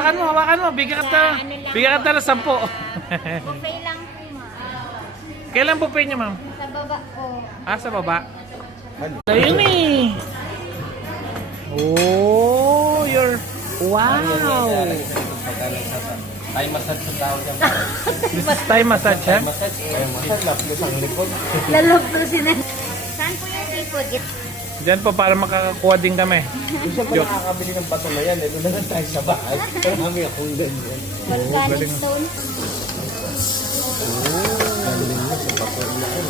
hawakan mo, hawakan mo. Bigyan ka na 10. Buffet lang po, ma'am. Kailan buffet niya, ma'am? Sa baba po. Ah, sa baba. Ayun eh. Oh, wow. Thai massage sa tawag yan. This is Thai massage, ha? Massage. Thai massage. Laplos ang likod. Lalaplusin na. Saan po yung seafood? Diyan po para makakakuha din kami. Gusto pa nakakabili ng bato na yan. Doon na lang tayo sa bahay. Marami akong ganyan. Volcanic stone. Galing mo sa bato na yan.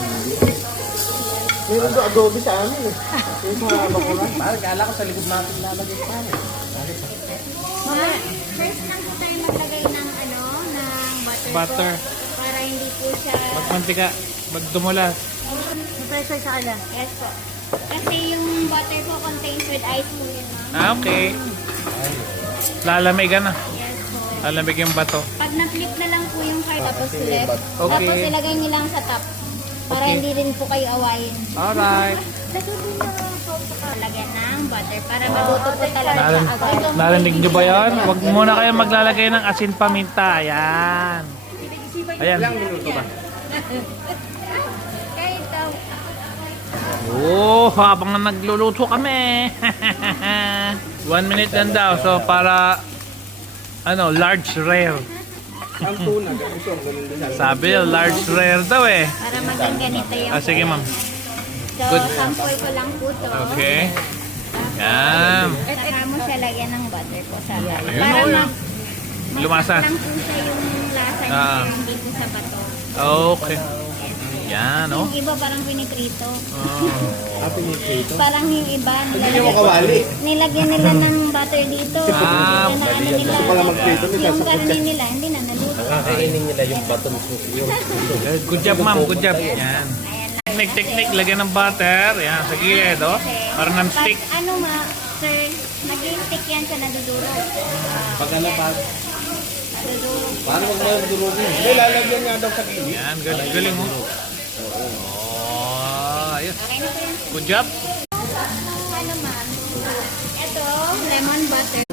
Meron doon adobe sa amin eh. Yung sa bakuran. Parang kala ko sa likod natin lalagay pa eh. Mama, first lang po tayo maglagay ng ng Butter. po, para hindi po siya... Magmantika. Magdumulas. Pressure sa ala. Yes po. Kasi yung butter po contains with ice po yun, ma'am. Ah, okay. Lalamigan na. Yes po. Lalamig yung bato. Pag na-flip na lang po yung fire, tapos flip. Okay. Tapos ilagay niyo lang sa top. Para Okay. hindi rin po kayo awayin. Alright. Lagyan ng butter para maluto po talaga Narin, siya agad. narinig nyo ba yan? Huwag muna kayo maglalagay ng asin paminta. Ayan. Ayan. Kahit daw. Oh, habang nagluluto kami. 1 minute lang daw. So, para, large rare. Ang tuna, gusto ang ganun din. Sabi, large rare daw eh. Para maging ganito yung... Ah, sige, ma'am. So, Good. sample ko lang po to. Okay. Yan. Saka mo siya lagyan ng butter po sa Ayun, para oh. Lumasa. lang po siya yung lasa niya, Ah. pero hindi po sa bato. Okay. Yan, oh. Yung iba parang piniprito. Ate ni Kito. Parang yung iba, Hindi nyo makawali. nilagyan nila ng butter dito. Ah, Nila na ano nila. Gusto pala magprito, may Yung sasakit karne nila, hindi na naluto. Kakainin nila yung bato mismo. Good job, ma'am. Good job. Yan. Ayan lang. Technique. Lagyan ng butter. Yan, sa gilid, oh. Para non-stick. Pag sir, nag-stick yan siya, nadudurog. Pag ano pa, Nadudurog. paano wag mo durugin? Hindi, lalagyan nga daw sa gilid. Yan, galing mo. Oh, ayos. Okay na po yan. Good job. Ano ma'am? Ito, lemon butter.